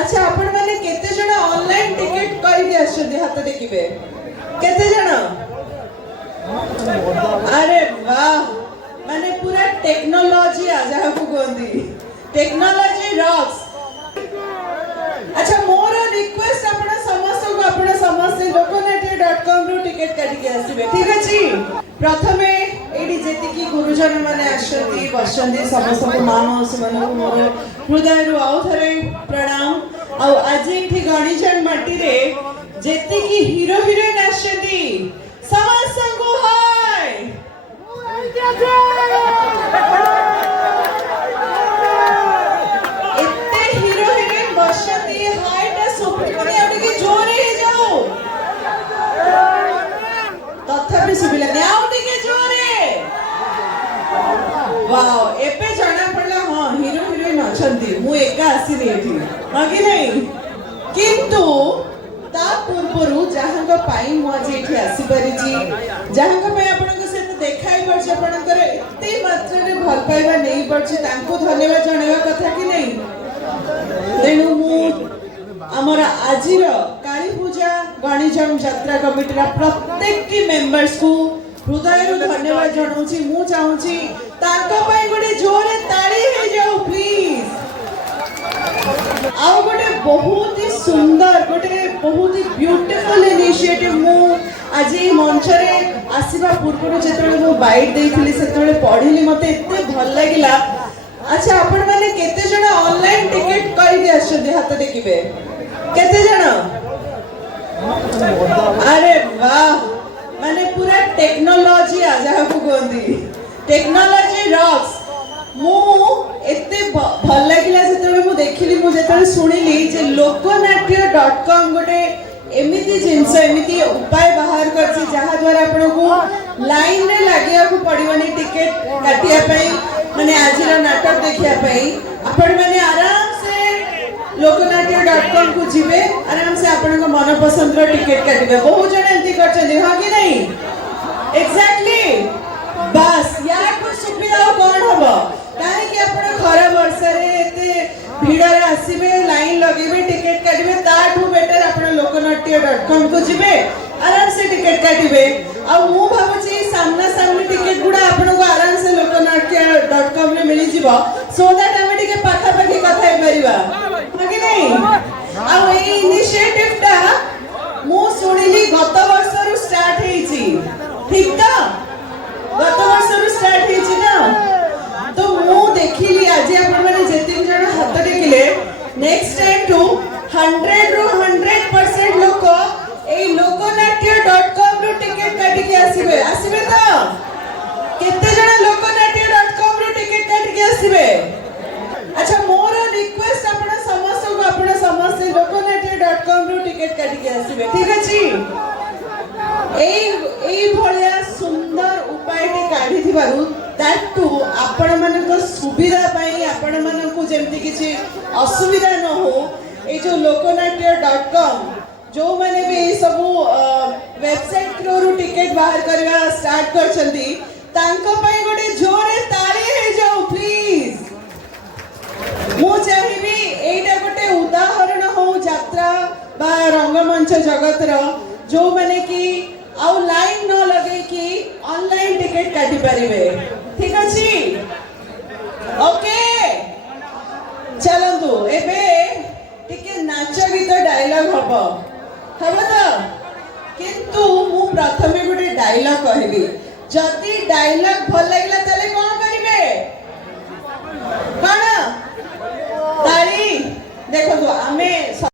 अच्छा आपण माने केते जण ऑनलाइन टिकट करिके आछथि हाथ देखिबे केते जण अरे वाह माने पूरा टेक्नोलॉजी आ जाहा को गोंदी टेक्नोलॉजी रॉक्स। अच्छा मोर रिक्वेस्ट आपण समस्त लोकनाट्य.com रु टिकट काटिके आसीबे ठीक अछि। प्रथमे एडी जेतिकी गुरुजन माने आछथि बसंती समस्त को मानस मन मोर हृदय रु आउ थरे प्रणाम। आउ आज एठी गणिजन माटी रे जेतिकी हीरो हीरोइन आछथि समस्त को हाय एते हीरो हीरोइन बसंती हाय टा सुपरी कोनी आउ के जोरे हे जाओ तथापि सुबिला आउ के जोरे वाओ एपे जाना पड़ला हां हीरो हीरोइन अछंती मु एका आसीनी एठी हां कि नहीं किंतु ता पूर्वरु जहांग पाई मु आज एठी आसी परिची जहांग पे आपन को से देखाई परछ आपन कर एते मात्रा रे भल पाइबा नहीं परछ तांको धन्यवाद जणेवा कथा कि नहीं। तेनु मु हमरा आजिर काली पूजा गणिजम यात्रा कमिटी रा प्रत्येक की मेंबर्स को हृदय रु धन्यवाद जणाउची मु चाहूची तांको पई गोटे जोरे ताली हे जाओ प्लीज। आउ गोटे बहुत ही सुंदर गोटे बहुत ही ब्यूटीफुल इनिशिएटिव मु आज मंच रे आसीबा पूर्व जेतले मु बाइट देइथिली सेतले पढिली मते एते भल लागिला। अच्छा आपण माने केते जण ऑनलाइन टिकट करि आछथि हाथ देखिबे केते जण अरे वाह माने पूरा टेक्नोलॉजी आ जाहा को गोंदी टेक्नोलॉजी रॉक्स। मु एते भल लागिला जेतले मु देखिली मु जेतले सुनिली जे लोकनाट्य.com गोटे एमिति जिंस एमिति उपाय बाहर करछि जहा द्वारा आपण को लाइन रे लागिया को पड़िवनी टिकट काटिया पई माने आजिरा नाटक देखिया पई आपण माने आराम से लोकनाट्य.com को जिवे आराम से आपण को मन पसंद रो टिकट काटिबे बहुत जण एंती करछथि हां कि नहीं एग्जैक्टली बस या को सुविधा कोन हबो काहे कि आपण खरा वर्ष रे एते भीड़ रे आसीबे लाइन लगेबे टिकट काटिबे ताठू बेटर आपण लोकनाट्य.com को जिवे आराम से टिकट काटिबे। आ मु भाबुची सामना सामने टिकट गुडा आपण को आराम से लोकनाट्य.com रे मिली जिवो सो दैट हम टिके पाखा पाखी कथा हे परिबा हां कि नहीं। आ ए इनिशिएटिव टा मु सुनिली गत वर्ष रु स्टार्ट हेची ठीक त गत वर्ष रु स्टार्ट हेची ना तो मु देखिली आज आपण माने जेतिन जण हाथ टेकिले नेक्स्ट टाइम टू 100 रु 100% लोक ए लोकनाट्य.com रु टिकट काटी के आसीबे आसीबे त केते जण लोकनाट्य.com रु टिकट काटी के आसीबे। अच्छा मोर रिक्वेस्ट आपण समस्त लोकनाट्य.com रु टिकट काटी के आसीबे ठीक अछि। एई भलिया सुंदर उपायटी काढी थिबारु दैट टू आपण मानको सुविधा पई आपण मानको जेमति किछि असुविधा न हो ए जो लोकनाट्य.com जो माने भी सब वेबसाइट थ्रू टिकट बाहर करवा स्टार्ट करछंती तांको पई गोटे जोरे ताली हे जाओ प्लीज। मु चाहिबी एटा गोटे उदाहरण हो यात्रा बा रंगमंच जगत रो जो माने कि आउ लाइन न लगे कि ऑनलाइन टिकट काटी परिबे ठीक अछि ओके। चलंतु एबे टिके नाच गीत डायलॉग हबो तो किंतु मु प्रथमे गोटे डायलॉग कहबी जदी डायलॉग भल लागला तले कोन करिवे